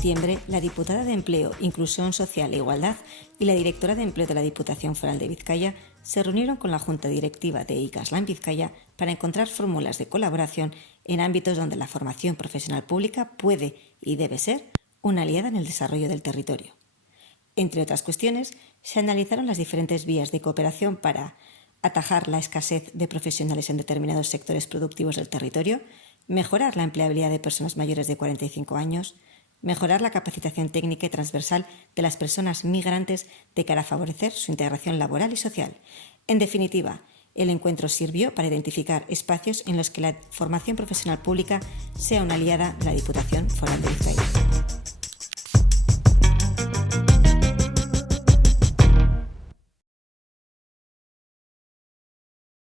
septiembre, la diputada de Empleo, Inclusión Social e Igualdad y la directora de Empleo de la Diputación Foral de Vizcaya se reunieron con la Junta Directiva de ICASLA en Vizcaya para encontrar fórmulas de colaboración en ámbitos donde la formación profesional pública puede y debe ser una aliada en el desarrollo del territorio. Entre otras cuestiones, se analizaron las diferentes vías de cooperación para atajar la escasez de profesionales en determinados sectores productivos del territorio, mejorar la empleabilidad de personas mayores de 45 años, mejorar la capacitación técnica y transversal de las personas migrantes de cara a favorecer su integración laboral y social. En definitiva, el encuentro sirvió para identificar espacios en los que la formación profesional pública sea una aliada de la Diputación Foral de Vizcaya.